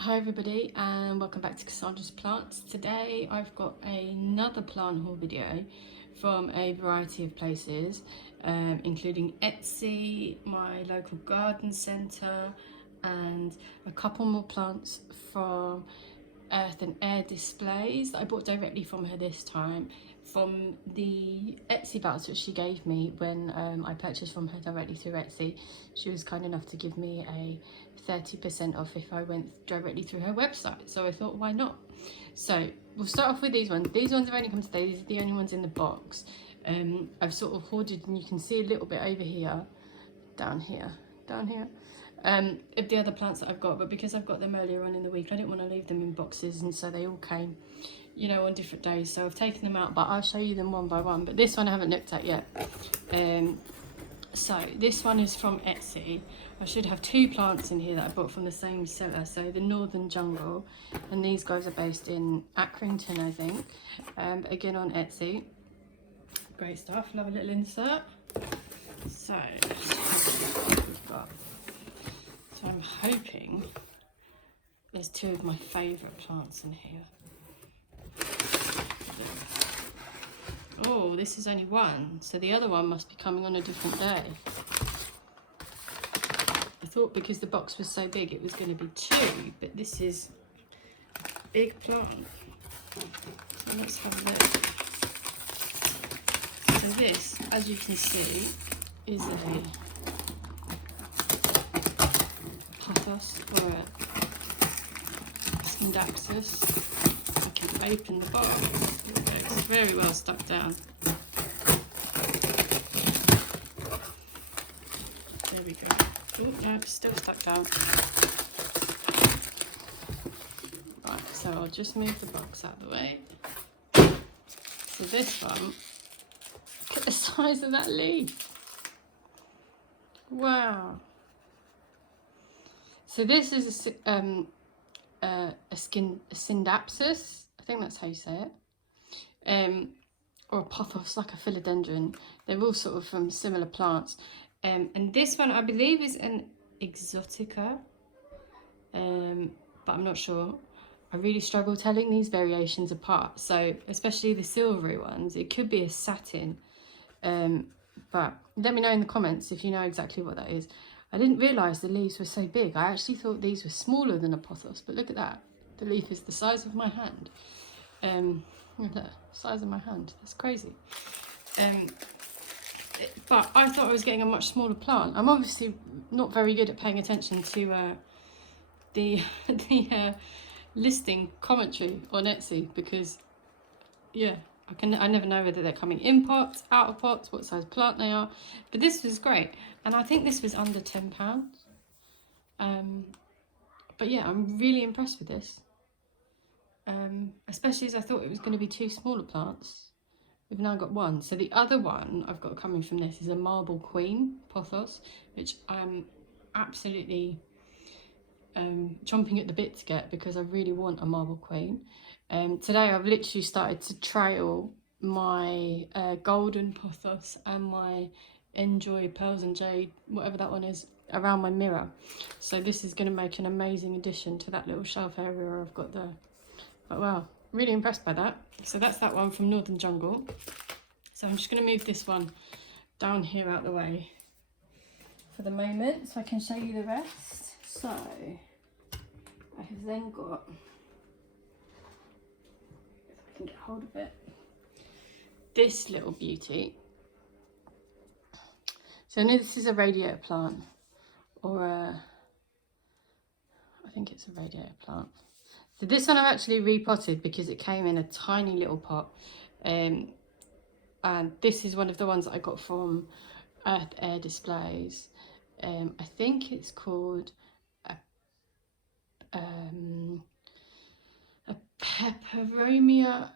Hi everybody and welcome back to Cassandra's Plants. Today I've got another plant haul video from a variety of places, including Etsy, my local garden centre, and a couple more plants from Earth and Air displays that I bought directly from her this time, from the Etsy voucher she gave me when I purchased from her directly through Etsy. She was kind enough to give me a 30% off if I went directly through her website, so I thought why not. So we'll start off with these ones. These ones have only come today. These are the only ones in the box. I've sort of hoarded, and you can see a little bit over here, down here of the other plants that I've got, but because I've got them earlier on in the week, I didn't want to leave them in boxes, and so they all came, you know, on different days. So I've taken them out, but I'll show you them one by one. But this one I haven't looked at yet. So this one is from Etsy. I should have two plants in here that I bought from the same seller. So the Northern Jungle, and these guys are based in Accrington, I think. Again on Etsy. Great stuff. Love a little insert. So we've got. So I'm hoping there's two of my favourite plants in here. Oh, this is only one, so the other one must be coming on a different day. I thought because the box was so big it was going to be two, but this is a big plant. So let's have a look. So this, as you can see, is a pothos or a Scindapsus. I can open the box. It's very well stuck down. There we go. Oh no, it's still stuck down. Right, so I'll just move the box out of the way. So this one, look at the size of that leaf. Wow. So this is a Scindapsus, I think that's how you say it, or a pothos, like a philodendron. They're all sort of from similar plants, and this one I believe is an Exotica, but I'm not sure. I really struggle telling these variations apart, so especially the silvery ones. It could be a satin, but let me know in the comments if you know exactly what that is. I didn't realise the leaves were so big. I actually thought these were smaller than a pothos, but look at that. The leaf is the size of my hand. Look at that, size of my hand. That's crazy. But I thought I was getting a much smaller plant. I'm obviously not very good at paying attention to the listing commentary on Etsy, because yeah, I never know whether they're coming in pots, out of pots, what size plant they are. But this was great, and I think this was under £10. But yeah, I'm really impressed with this. Especially as I thought it was going to be two smaller plants. We've now got one. So the other one I've got coming from this is a Marble Queen pothos, which I'm absolutely chomping at the bit to get, because I really want a Marble Queen. Today I've literally started to trail my golden pothos and my Enjoy Pearls and Jade, whatever that one is, around my mirror. So this is going to make an amazing addition to that little shelf area I've got there. But wow, really impressed by that. So that's that one from Northern Jungle. So I'm just going to move this one down here out the way for the moment so I can show you the rest. So I have then got, if I can get hold of it, this little beauty. So I know this is a radiator plant, or I think it's a radiator plant. So this one I've actually repotted because it came in a tiny little pot, and this is one of the ones that I got from Earth Air Displays. I think it's called a Peperomia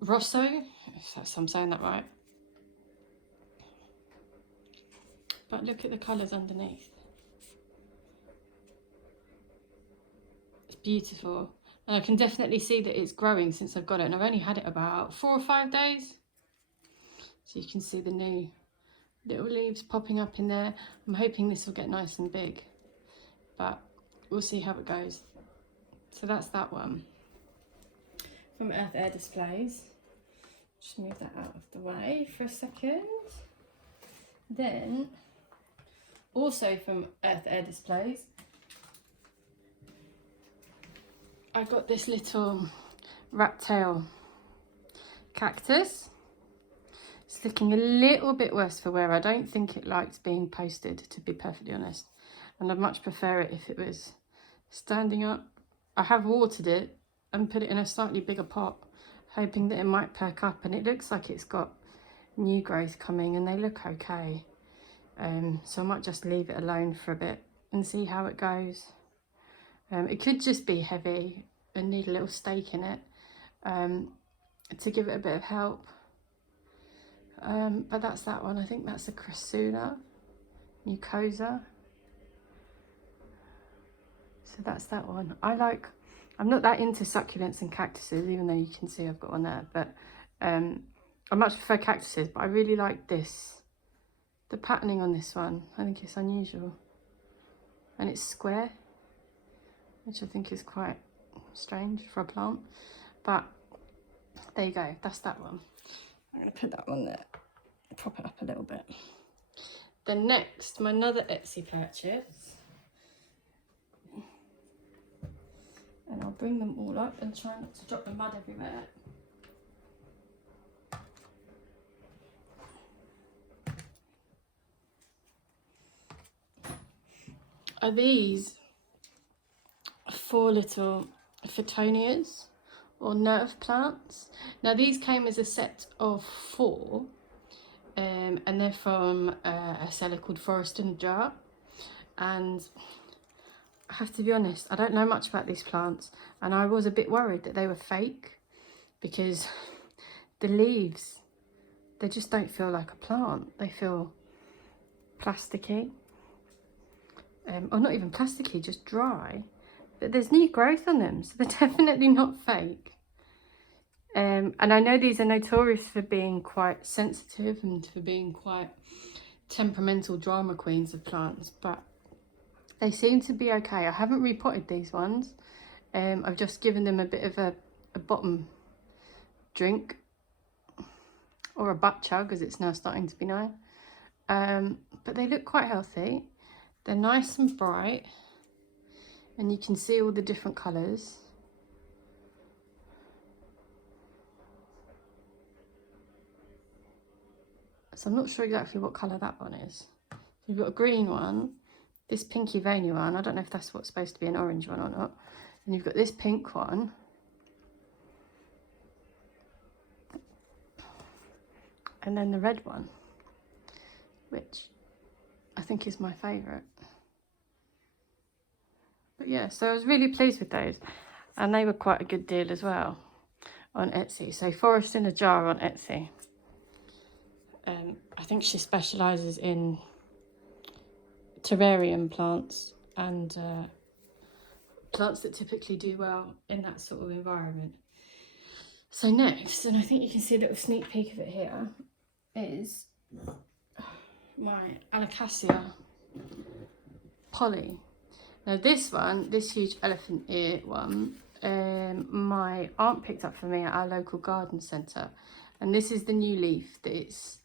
Rosso, if I'm saying that right. But look at the colours underneath. It's beautiful. And I can definitely see that it's growing since I've got it. And I've only had it about 4 or 5 days. So you can see the new little leaves popping up in there. I'm hoping this will get nice and big. But we'll see how it goes. So that's that one from Earth Air Displays. Just move that out of the way for a second. Then, also from Earth Air Displays, I got this little Rattail Cactus. It's looking a little bit worse for wear. I don't think it likes being posted, to be perfectly honest. And I'd much prefer it if it was standing up. I have watered it and put it in a slightly bigger pot, hoping that it might perk up, and it looks like it's got new growth coming and they look okay. So I might just leave it alone for a bit and see how it goes. It could just be heavy and need a little stake in it to give it a bit of help. But that's that one. I think that's a Crassula, Muscosa. So that's that one. I'm not that into succulents and cactuses, even though you can see I've got one there, but I much prefer cactuses, but I really like this. The patterning on this one, I think it's unusual. And it's square, which I think is quite strange for a plant. But there you go, that's that one. I'm going to put that one there, prop it up a little bit. Then next, my another Etsy purchase. And I'll bring them all up and try not to drop the mud everywhere. Are these 4 little Fittonias or nerve plants? Now these came as a set of 4 and they're from a seller called Forest in a Jar, and I have to be honest, I don't know much about these plants, and I was a bit worried that they were fake because the leaves, they just don't feel like a plant. They feel plasticky, or not even plasticky, just dry. But there's new growth on them, so they're definitely not fake. And I know these are notorious for being quite sensitive and for being quite temperamental drama queens of plants, but they seem to be okay. I haven't repotted these ones. I've just given them a bit of a bottom drink, or a butt chug as it's now starting to be known. But they look quite healthy. They're nice and bright, and you can see all the different colours. So I'm not sure exactly what colour that one is. You've got a green one, this pinky veiny one, I don't know if that's what's supposed to be an orange one or not. And you've got this pink one. And then the red one, which I think is my favourite. But yeah, so I was really pleased with those. And they were quite a good deal as well on Etsy. So Forest in a Jar on Etsy. I think she specialises in terrarium plants and plants that typically do well in that sort of environment. So next, and I think you can see a little sneak peek of it here, is my Alocasia Polly. Now this one, this huge elephant ear one, my aunt picked up for me at our local garden centre, and this is the new leaf that it's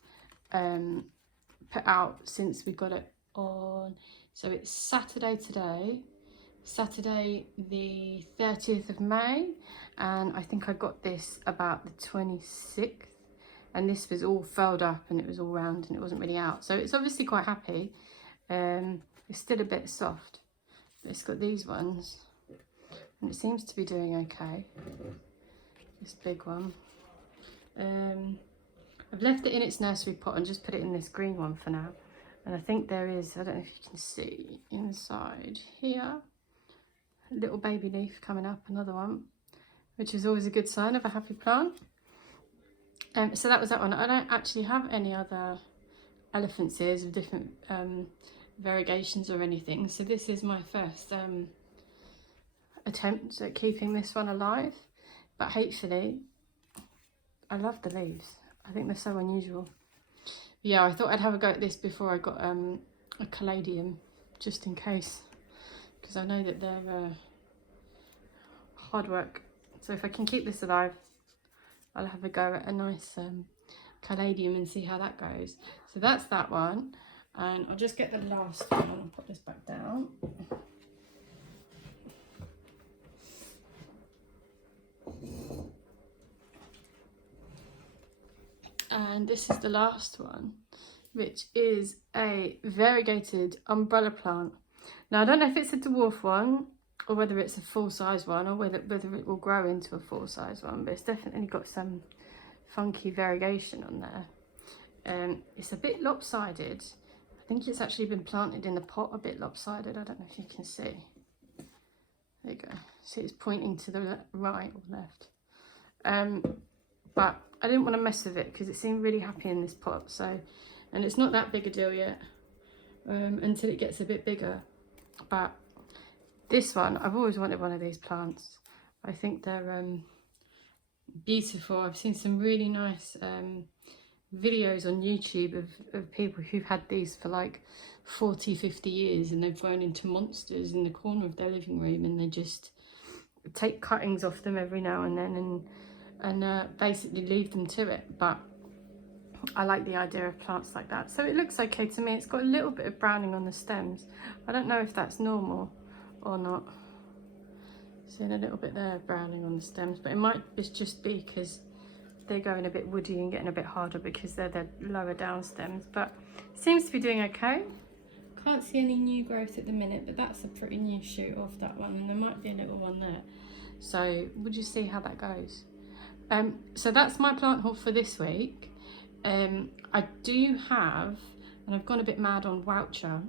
put out since we got it on. So it's Saturday today, Saturday the 30th of May, and I think I got this about the 26th, and this was all furled up and it was all round and it wasn't really out, so it's obviously quite happy. It's still a bit soft, but it's got these ones and it seems to be doing okay, this big one. I've left it in its nursery pot and just put it in this green one for now. And I think there is, I don't know if you can see inside here, a little baby leaf coming up, another one, which is always a good sign of a happy plant. So that was that one. I don't actually have any other elephant ears of different variegations or anything. So this is my first attempt at keeping this one alive. But hopefully, I love the leaves. I think they're so unusual. Yeah, I thought I'd have a go at this before I got a caladium, just in case, because I know that they're hard work. So if I can keep this alive, I'll have a go at a nice caladium and see how that goes. So that's that one, and I'll just get the last one. I'll put this back down. And this is the last one, which is a variegated umbrella plant. Now I don't know if it's a dwarf one or whether it's a full-size one, or whether it will grow into a full-size one, but it's definitely got some funky variegation on there. It's a bit lopsided. I think it's actually been planted in the pot a bit lopsided. I don't know if you can see. There you go. See, it's pointing to the right or left. But I didn't want to mess with it because it seemed really happy in this pot. So, and it's not that big a deal yet until it gets a bit bigger. But this one, I've always wanted one of these plants. I think they're beautiful. I've seen some really nice videos on YouTube of people who've had these for like 40-50 years, and they've grown into monsters in the corner of their living room, and they just take cuttings off them every now and then and basically leave them to it. But I like the idea of plants like that. So it looks okay to me. It's got a little bit of browning on the stems. I don't know if that's normal or not. Seeing a little bit there of browning on the stems, but it might just be because they're going a bit woody and getting a bit harder because they're the lower down stems. But it seems to be doing okay. Can't see any new growth at the minute, but that's a pretty new shoot off that one, and there might be a little one there. So we'll just see how that goes. So that's my plant haul for this week. I do have, and I've gone a bit mad on Voucher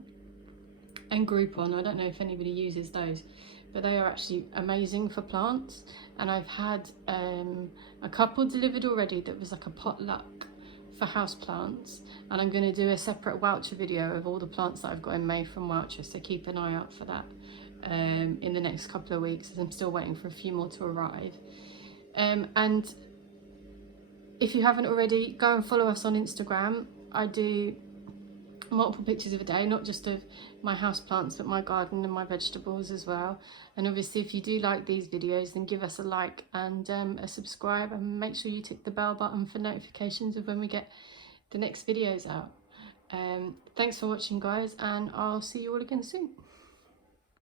and Groupon. I don't know if anybody uses those, but they are actually amazing for plants. And I've had a couple delivered already that was like a potluck for house plants, and I'm going to do a separate Voucher video of all the plants that I've got in May from Voucher, so keep an eye out for that in the next couple of weeks, as I'm still waiting for a few more to arrive. And if you haven't already, go and follow us on Instagram. I do multiple pictures of a day, not just of my house plants, but my garden and my vegetables as well. And obviously, if you do like these videos, then give us a like and a subscribe, and make sure you tick the bell button for notifications of when we get the next videos out. Thanks for watching, guys, and I'll see you all again soon.